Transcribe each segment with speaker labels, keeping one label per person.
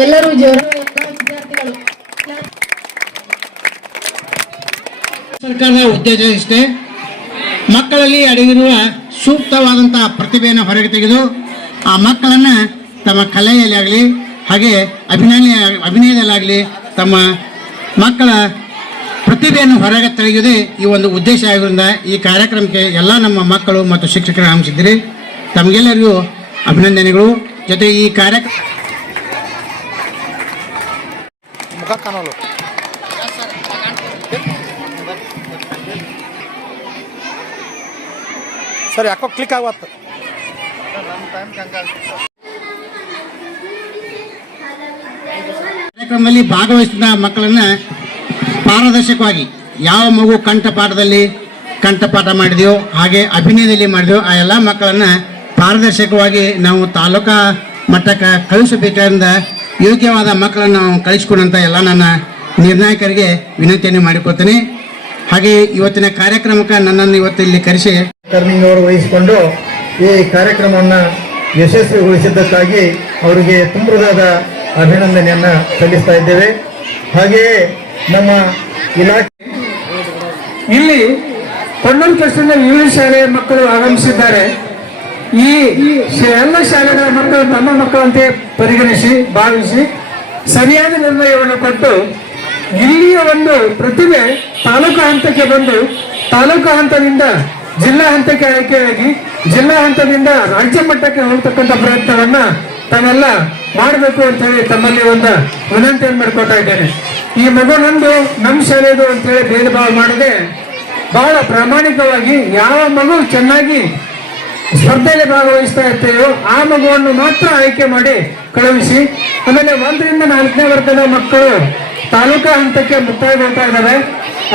Speaker 1: ಎಲ್ಲರೂ
Speaker 2: ಸರ್ಕಾರದ ಉದ್ದೇಶ ಇಷ್ಟೇ. ಮಕ್ಕಳಲ್ಲಿ ಅಡಗಿರುವ ಸೂಕ್ತವಾದಂತಹ ಪ್ರತಿಭೆಯನ್ನು ಹೊರಗೆ ತೆಗೆದು ಆ ಮಕ್ಕಳನ್ನು ತಮ್ಮ ಕಲೆಯಲ್ಲಿ ಆಗಲಿ, ಹಾಗೆ ಅಭಿನಯ, ಅಭಿನಯದಲ್ಲಾಗಲಿ ತಮ್ಮ ಮಕ್ಕಳ ಪ್ರತಿಭೆಯನ್ನು ಹೊರಗೆ ತೆಗೆಯುವುದೇ ಈ ಒಂದು ಉದ್ದೇಶ ಆಗಿರೋದ್ರಿಂದ ಈ ಕಾರ್ಯಕ್ರಮಕ್ಕೆ ಎಲ್ಲ ನಮ್ಮ ಮಕ್ಕಳು ಮತ್ತು ಶಿಕ್ಷಕರು ಆಗಮಿಸಿದ್ದೀರಿ. ತಮಗೆಲ್ಲರಿಗೂ ಅಭಿನಂದನೆಗಳು. ಜೊತೆ ಈ ಕಾರ್ಯಕ್ರಮ
Speaker 3: ಮುಖ ಕಾಣಲು ಸರ್, ಯಾಕೋ ಕ್ಲಿಕ್ ಆಗವತ್ತು.
Speaker 2: ಕಾರ್ಯಕ್ರಮದಲ್ಲಿ ಭಾಗವಹಿಸಿದ ಮಕ್ಕಳನ್ನ ಪಾರದರ್ಶಕವಾಗಿ ಯಾವ ಮಗು ಕಂಠಪಾಠದಲ್ಲಿ ಕಂಠಪಾಠ ಮಾಡಿದೆಯೋ, ಹಾಗೆ ಅಭಿನಯದಲ್ಲಿ ಮಾಡಿದೆಯೋ, ಆ ಎಲ್ಲ ಮಕ್ಕಳನ್ನ ಪಾರದರ್ಶಕವಾಗಿ ನಾವು ತಾಲೂಕಾ ಮಟ್ಟಕ್ಕೆ ಕಳಿಸಬೇಕಾದ್ರಿಂದ ಯೋಗ್ಯವಾದ ಮಕ್ಕಳನ್ನು ನಾವು ಕಳಿಸ್ಕೊಡಂತ ಎಲ್ಲ ನನ್ನ ನಿರ್ಣಾಯಕರಿಗೆ ವಿನಂತಿಯನ್ನು ಮಾಡಿಕೊಳ್ತೇನೆ. ಹಾಗೆ ಇವತ್ತಿನ ಕಾರ್ಯಕ್ರಮಕ್ಕೆ ನನ್ನನ್ನು ಇವತ್ತು ಇಲ್ಲಿ ಕರೆಸಿ
Speaker 4: ಟರ್ನಿಂಗ್ ಅವರು ವಹಿಸಿಕೊಂಡು ಈ ಕಾರ್ಯಕ್ರಮವನ್ನು ಯಶಸ್ವಿಗೊಳಿಸಿದ್ದಕ್ಕಾಗಿ ಅವರಿಗೆ ತುಂಬದಾದ ಅಭಿನಂದನೆಯನ್ನು ಸಲ್ಲಿಸ್ತಾ ಇದ್ದೇವೆ. ಹಾಗೆಯೇ ನಮ್ಮ ಇಲಾಖೆ
Speaker 5: ಇಲ್ಲಿ ಪೊನ್ನಲ್ ಕೃಷ್ಣನ ಇಂಗ್ಲಿಷ್ ಶಾಲೆಯ ಮಕ್ಕಳು ಆಗಮಿಸಿದ್ದಾರೆ. ಈ ಎಲ್ಲ ಶಾಲೆಗಳ ಮಕ್ಕಳು ನಮ್ಮ ಮಕ್ಕಳಂತೆ ಪರಿಗಣಿಸಿ, ಭಾವಿಸಿ ಸರಿಯಾದ ನಿರ್ಣಯವನ್ನು ಕೊಟ್ಟು ಇಲ್ಲಿಯ ಒಂದು ಪ್ರತಿಭೆ ತಾಲೂಕು ಹಂತಕ್ಕೆ ಬಂದು ತಾಲೂಕು ಹಂತದಿಂದ ಜಿಲ್ಲಾ ಹಂತಕ್ಕೆ ಆಯ್ಕೆಯಾಗಿ ಜಿಲ್ಲಾ ಹಂತದಿಂದ ರಾಜ್ಯ ಮಟ್ಟಕ್ಕೆ ಹೋಗ್ತಕ್ಕಂಥ ಪ್ರಯತ್ನವನ್ನ ತಾನೆಲ್ಲ ಮಾಡಬೇಕು ಅಂತ ಹೇಳಿ ತಮ್ಮಲ್ಲಿ ಒಂದು ವಿನಂತಿಯನ್ನು ಮಾಡ್ಕೊತಾ ಇದ್ದೇನೆ. ಈ ಮಗು ನಂದು ನಮ್ಮ ಶಾಲೆದು ಅಂತ ಹೇಳಿ ಭೇದ ಭಾವ ಮಾಡದೆ ಬಹಳ ಪ್ರಾಮಾಣಿಕವಾಗಿ ಯಾವ ಮಗು ಚೆನ್ನಾಗಿ ಸ್ಪರ್ಧೆಯಲ್ಲಿ ಭಾಗವಹಿಸ್ತಾ ಇರ್ತೇವೆ. ಆ ಮಗುವನ್ನು ಮಾತ್ರ ಆಯ್ಕೆ ಮಾಡಿ ಕಳುಹಿಸಿ. ಆಮೇಲೆ ಒಂದರಿಂದ ನಾಲ್ಕನೇ ವರ್ಗದ ಮಕ್ಕಳು ತಾಲೂಕಾ ಹಂತಕ್ಕೆ ಮುಕ್ತಾಯಗೊಳ್ತಾ ಇದ್ದಾವೆ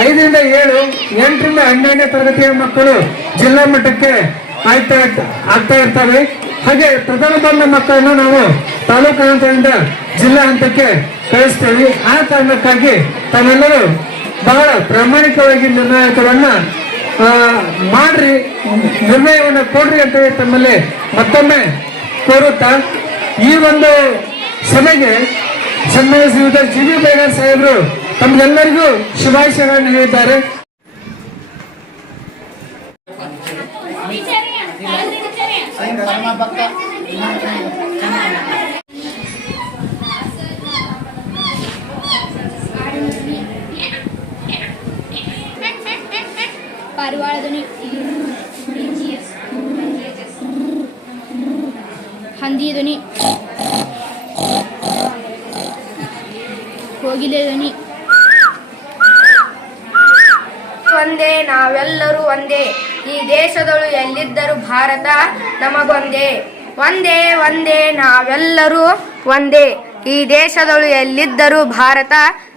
Speaker 5: ಐದರಿಂದ ಏಳು, ಎಂಟರಿಂದ ಹನ್ನೆರಡನೇ ತರಗತಿಯ ಮಕ್ಕಳು ಜಿಲ್ಲಾ ಮಟ್ಟಕ್ಕೆ ಆಯ್ತಾ ಆಗ್ತಾ ಇರ್ತವೆ. ಹಾಗೆ ಪ್ರಥಮ ಬಂದ ಮಕ್ಕಳನ್ನು ನಾವು ತಾಲೂಕು ಹಂತದಿಂದ ಜಿಲ್ಲಾ ಹಂತಕ್ಕೆ ಕಳಿಸ್ತೇವೆ. ಆ ಕಾರಣಕ್ಕಾಗಿ ತಾವೆಲ್ಲರೂ ಬಹಳ ಪ್ರಾಮಾಣಿಕವಾಗಿ ನಿರ್ಣಾಯಕವನ್ನ ಮಾಡ್ರಿ. ನಿರ್ಣಯವನ್ನ ಕೊಡ್ರಿ ಅಂತ ಹೇಳಿ ತಮ್ಮಲ್ಲಿ ಮತ್ತೊಮ್ಮೆ ಕೋರುತ್ತಾ, ಈ ಒಂದು ಸಭೆಗೆ ಸನ್ಮಾನಿಸಿದ ಜಿ ಬಿ ಬೇಗರ್ ಸಾಹೇಬರು ತಮ್ಗೆಲ್ಲರಿಗೂ ಶುಭಾಶಯಗಳನ್ನು ಹೇಳಿದ್ದಾರೆ.
Speaker 6: ಪಾರಿವಾಳ ಧ್ವನಿ ಹಂದಿ ಧ್ವನಿ. ಕೋಗಿಲೆ ಧ್ವನಿ.
Speaker 7: ಒಂದೇ ನಾವೆಲ್ಲರೂ ಒಂದೇ ಈ ದೇಶದಳು ಎಲ್ಲಿದ್ದರೂ ಭಾರತ ನಮಗೊಂದೇ. ಒಂದೇ ಒಂದೇ ನಾವೆಲ್ಲರೂ ಒಂದೇ ಈ ದೇಶದಳು ಎಲ್ಲಿದ್ದರೂ ಭಾರತ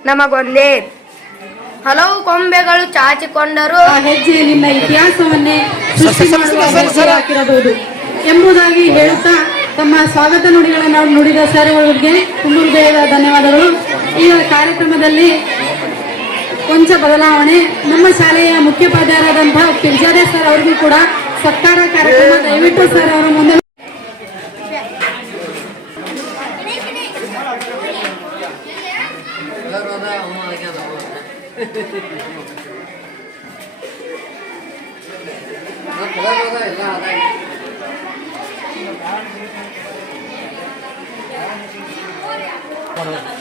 Speaker 7: ನಮಗೊಂದೇ. ಹಲವು ಕೊಂಬೆಗಳು ಚಾಚಿಕೊಂಡರು.
Speaker 1: ಹೆಜ್ಜೆ ನಿಮ್ಮ ಇತಿಹಾಸವನ್ನೇ ಸೃಷ್ಟಿ ಎಂಬುದಾಗಿ ಹೇಳುತ್ತಾ ತಮ್ಮ ಸ್ವಾಗತ ನುಡಿಗಳನ್ನು ನಾವು ನುಡಿದ ಸರ್ ಅವರಿಗೆ ತುಂಬ ಹೃದಯದ ಧನ್ಯವಾದಗಳು. ಈ ಕಾರ್ಯಕ್ರಮದಲ್ಲಿ ಕೊಂಚ ಬದಲಾವಣೆ, ನಮ್ಮ ಶಾಲೆಯ ಮುಖ್ಯೋಪಾಧ್ಯಾಯರಾದಂತಹ ಪಿರ್ಜಾದೆ ಸರ್ ಅವರಿಗೂ ಕೂಡ ಸತ್ಕಾರ ಕಾರ್ಯಕ್ರಮ. ದಯವಿಟ್ಟು ಸರ್ ಅವರ ಮುಂದೆ ಎಲ್ಲ 거를